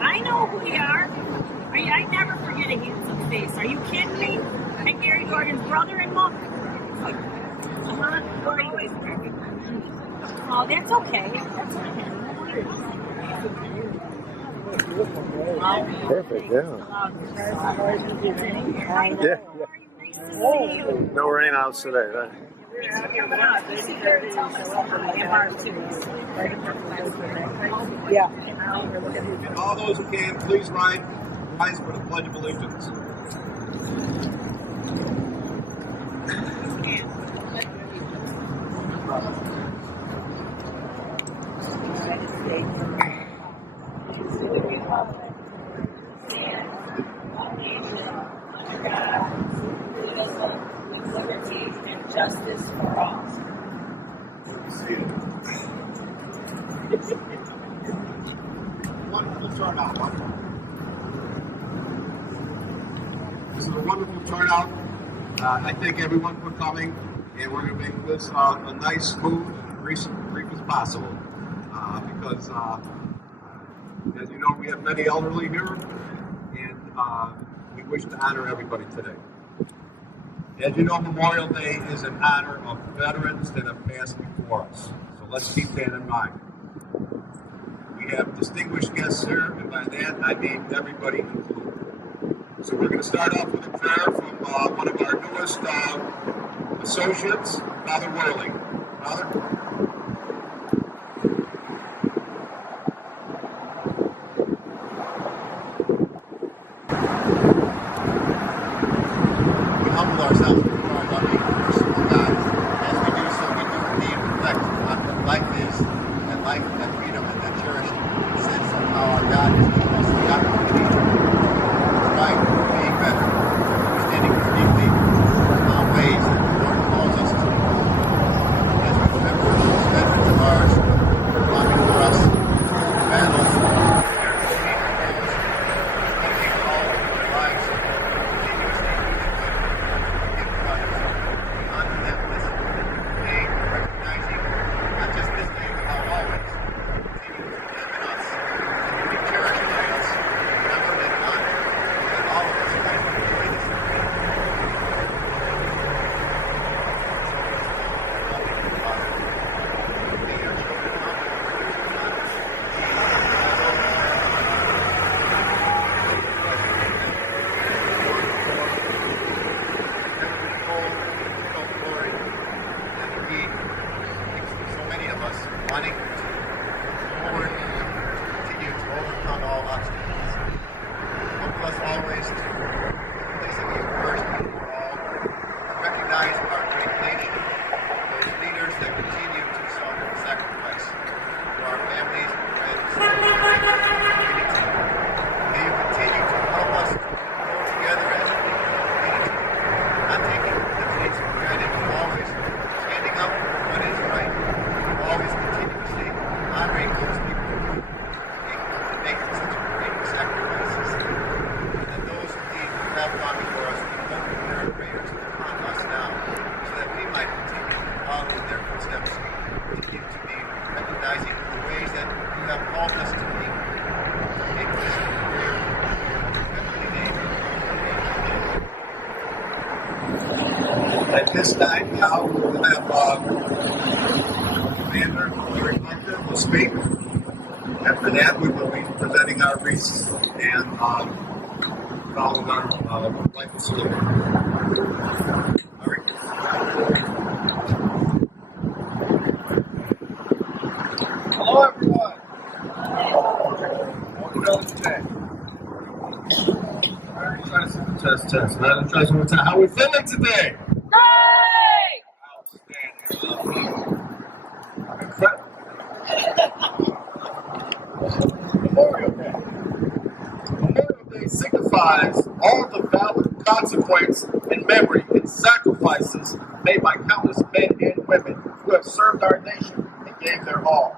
I know who you are. I never forget a handsome face. Are you kidding me? And Gary Gordon's brother-in-law? Oh, that's okay. That's okay. Perfect, yeah. Yeah. No rain out today, right? Yeah. And all those who can, please rise for the Pledge of Allegiance. United States. To the Republic. And one nation under God, indivisible, with liberty and justice for all. Wonderful turnout. This is a wonderful turnout. I thank everyone for coming, and we're going to make this a nice, smooth, brief as possible. Because, as you know, we have many elderly here, and we wish to honor everybody today. As you know, Memorial Day is in honor of veterans that have passed before us. So let's keep that in mind. We have distinguished guests here, and by that I mean everybody included. So we're going to start off with a prayer from one of our newest associates, Father Whirling. Father? ourselves before our loving and merciful God. As we do so, we do indeed reflect on what life is, and life and freedom and that cherished sense of how our God has given us the opportunity to strive for being better, understanding more deeply ways that the Lord calls us to. As we remember those veterans of ours who have gone before us through battles, this time now we'll have Commander Larry Hunter will speak. After that, we will be presenting our wreaths and following our rifle salute. Larry. Hello, everyone. How are we doing today? Test. Let us try some more time. How are we feeling today? Great! Memorial Day. Memorial Day signifies all the valid consequence and memory and sacrifices made by countless men and women who have served our nation and gave their all.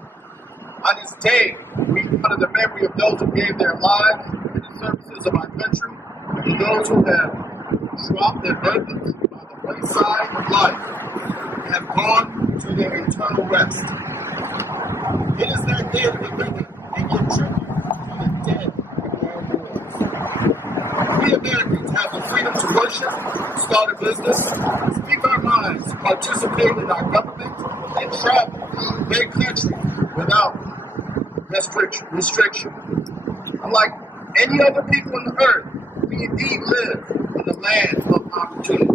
On this day, we honor the memory of those who gave their lives in the services of our country and for those who have dropped their burdens by the wayside of life and have gone to their eternal rest. It is that day to remember and give tribute to the dead in our wars. We Americans have the freedom to worship, start a business, speak our minds, participate in our government, and travel their country without restriction. Unlike any other people on the earth, we indeed live in the land of opportunity.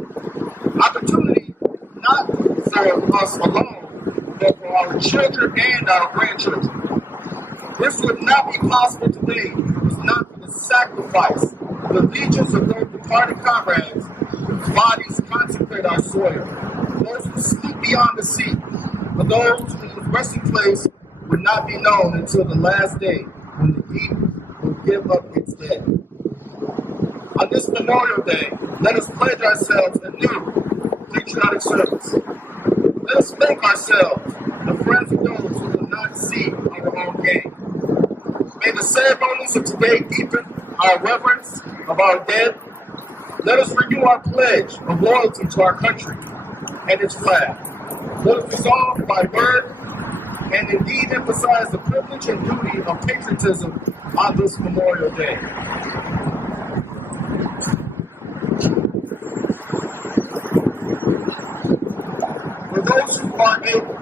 Opportunity not for us alone, but for our children and our grandchildren. This would not be possible today if it was not for the sacrifice of the legions of those departed comrades whose bodies consecrate our soil, those who sleep beyond the sea, for those whose resting place would not be known until the last day when the heat will give up its dead. On this Memorial Day, let us pledge ourselves anew patriotic service. Let us make ourselves the friends of those who will not see our own gain. May the ceremonies of today deepen our reverence of our dead. Let us renew our pledge of loyalty to our country and its flag. Let us resolve by word and indeed emphasize the privilege and duty of patriotism on this Memorial Day. For those who are able,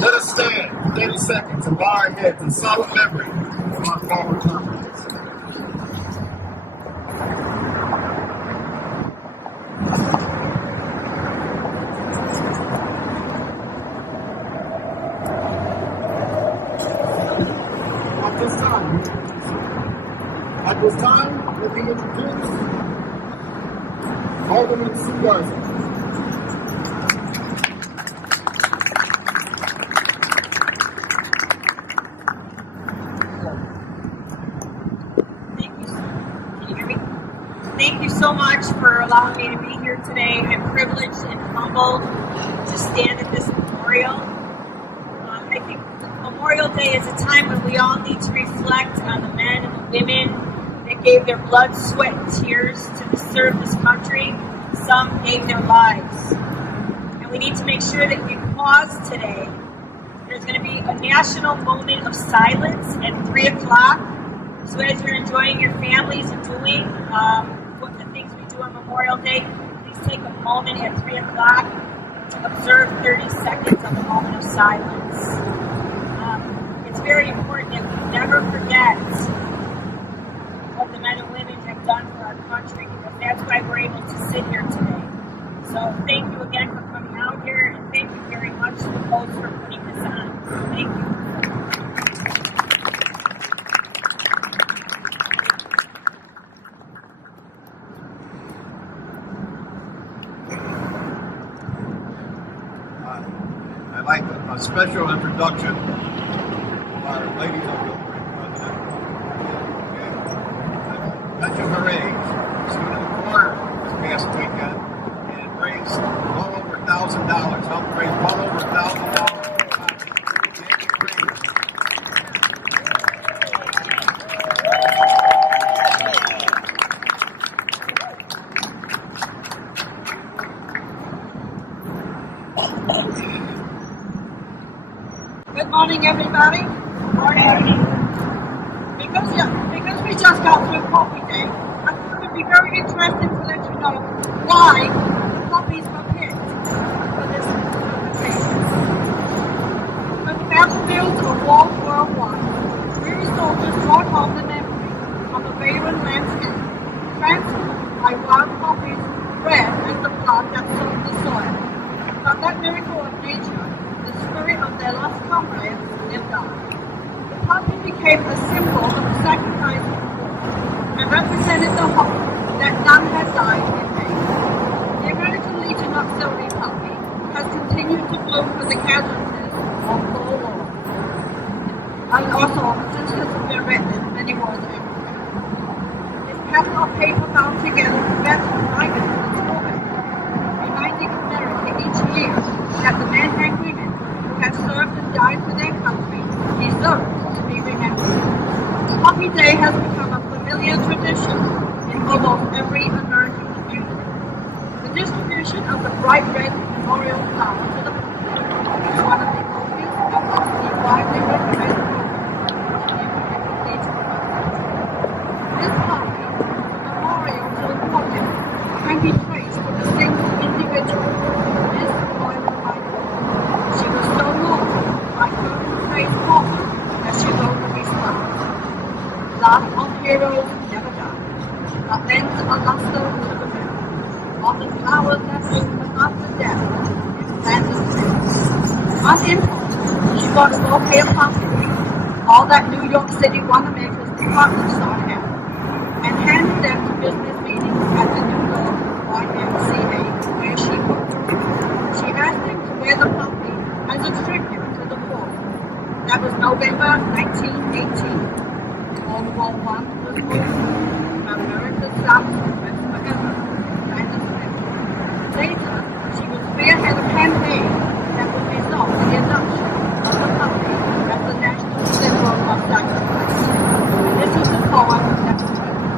let us stand for 30 seconds and bow our heads in solemn memory of our fallen comrades. At this time, let me introduce Alderman Sue Garza. Thank you so much for allowing me to be here today. I'm privileged and humbled to stand at this memorial. I think Memorial Day is a time when we all need to reflect on the men and the women that gave their blood, sweat, and tears to serve this country. Some gave their lives. And we need to make sure that we pause today. There's going to be a national moment of silence at 3 o'clock. So as you're enjoying your families and doing what the things we do on Memorial Day, please take a moment at 3 o'clock to observe 30 seconds of a moment of silence. It's very important that we never forget what the men and women have done for our country, because that's why we're able to sit here today. So thank you again for coming out here, and thank you very much to the host for putting this on. Thank you. I'd like a special introduction of our ladies of the president. Mention her age. She was in the corner this past weekend and raised well over $1,000. Helped raise well over $1,000. Good morning, everybody. Good morning. Because we just got through Coffee Day, I'm going to be very interested to let you know why the poppies were picked for this occasion. From the battlefields of World War I, weary soldiers brought home the memory of a barren landscape, transformed by wild poppies, red as the blood that soaked the soil. From that miracle of nature, the spirit of their lost comrades lived on. The poppy became a symbol of the sacrifice and represented the hope that none had died in vain. The American Legion Auxiliary poppy has continued to bloom for the casualties of Cold War. And also, since has been written in many wars everywhere. This pattern of paper bound together prevents the writing of the story, reminding America each year that the men and women who have served and died for their country deserve to be remembered. Poppy Day has become a familiar tradition in almost every American community. The distribution of the bright red memorial flower to the public is one of the oldest and most widely recognized programs of the American Legion. This poppy, a memorial to the public, can be traced to a single individual, Miss Loyal Michael. She was so moved by her praise moment that she wrote a response. Love of heroes never dies, but lends a luster to the memory of the flowers that bloom after death in Flanders Fields. On impulse, she bought a bouquet of poppies, all that New York City Wanamaker's department store had, and handed them to business meetings at the New York YMCA where she worked. She asked them to wear the poppy as a tribute to the war. That was November 1918. World War I was over. America's South was forever. Later, she would spearhead a campaign that would result in the adoption of the poppy as the national symbol of sacrifice. This is the poem that was written.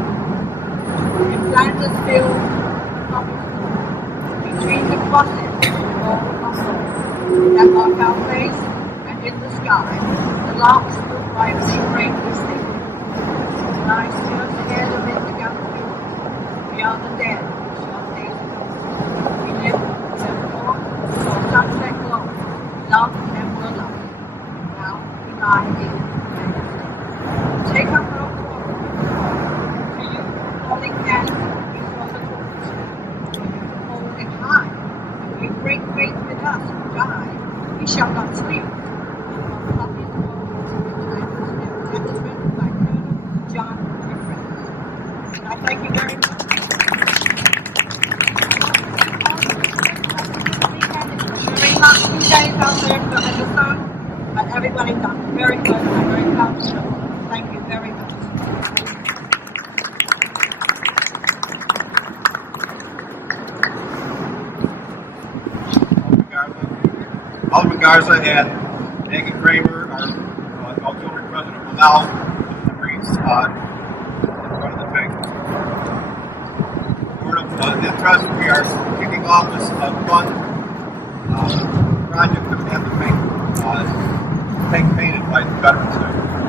In Flanders Field, poppies bloom. Between the crosses, all of soul. That mark our face, and in the sky, the larks will brightly bravely sing. I still scared of it together. We are the dead, short days ago. We live, and born, so sunset glow, love and will love. Now we lie in and sleep. Take up our quarrel. To you, holding hands before the court. To you, holding high. If we break faith with us who die, we shall not sleep. John, I thank you very much. Very hot 2 days out there in the sun, but everybody done very good. I'm very proud of you. Thank you very much. Alderman Garza and Megan Kramer, our auxiliary president, will now in front of the bank. Word of interest, we are kicking off this fun project that we have to make painted by Veterans Day.